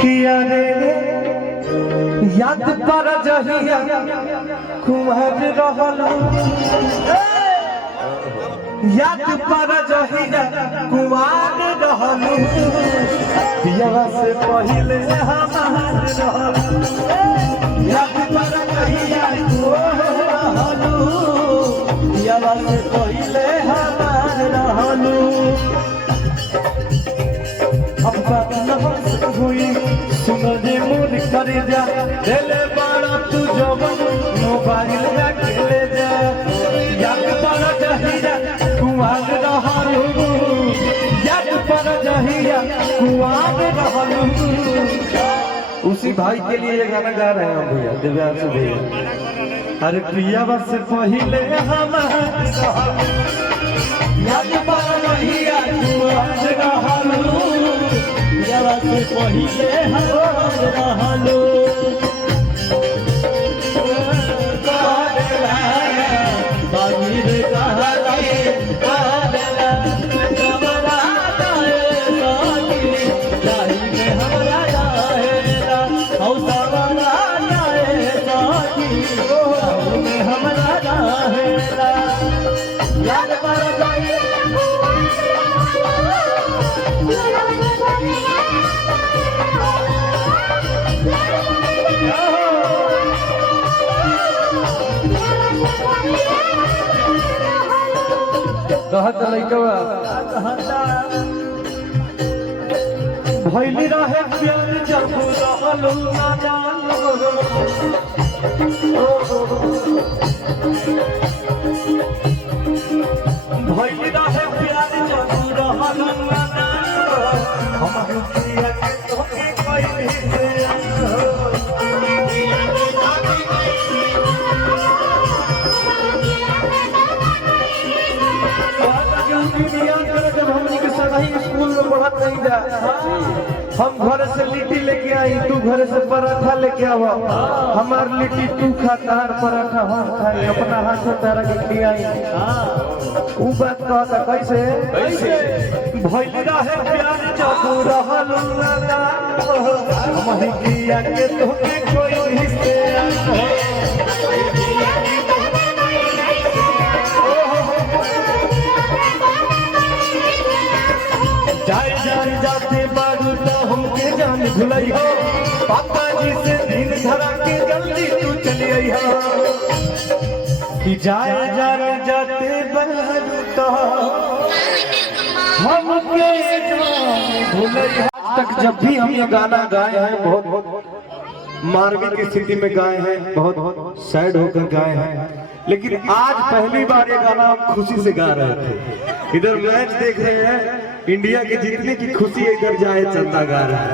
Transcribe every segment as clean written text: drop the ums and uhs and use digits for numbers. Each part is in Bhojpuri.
किया रे याद पर जहिया कुमार रहलू याद पर जहिया कुमार रहलू पियावा से पहले हमार रहलू याद पर जहिया रहलू पियावा से पहले हमार रहलू अब बात न हुई सुनो जे मोर करे जा दिले बड़ा तू जवन मोबाइल में खेले जा याद पर जहिया कुआर रहलू याद पर जहिया कुआर रहलू। उसी भाई के लिए ये गाना गा रहे हैं भैया दिव्यांशु भैया। अरे प्रिया से पहले हमार याद पर जहिया कुआर रहलू याद से पहले हमार रहलू बागीर कहलाए काला कमरा जाए साथी जाही में हमरा रहेला हौसला जाए साथी जाही में हमरा रहेला याद पर जाए कहत लइकवा भइली रहे प्यार जब रहलू ना जान भइली रहे प्यार जब रहलू ना जान हम किया के तोके कोई से जब हमनी के सही स्कूल में पढ़त नहीं जा हम घर से लिट्टी लेके आई तू घर से पराठा लेके आवा हमार लिट्टी तू खा तार पराठा हम खाई अपना हाथ से तारा के खिलाई ऊ बात कहता कैसे भइल रहे प्यार जब रहलू ना हम किया के तोके कोई हिस्से जाए जान जाते बारू तो हमके जान भुलई हो पापा जी से दिन धरा के जल्दी तू चली आई हो कि जाए जान जाते बारू तो हमके जान भुलई हो। आज तक जब भी हम ये गाना गाए हैं बहुत मारवी की स्थिति में गाए हैं बहुत सैड होकर गाए हैं लेकिन आज पहली बार ये गाना हम खुशी से गा रहे थे। इधर मैच देख रहे हैं इंडिया के जीतने की खुशी इधर जाए चंदा गा रहा है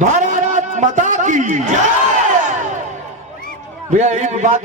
भारत माता की भैया एक बात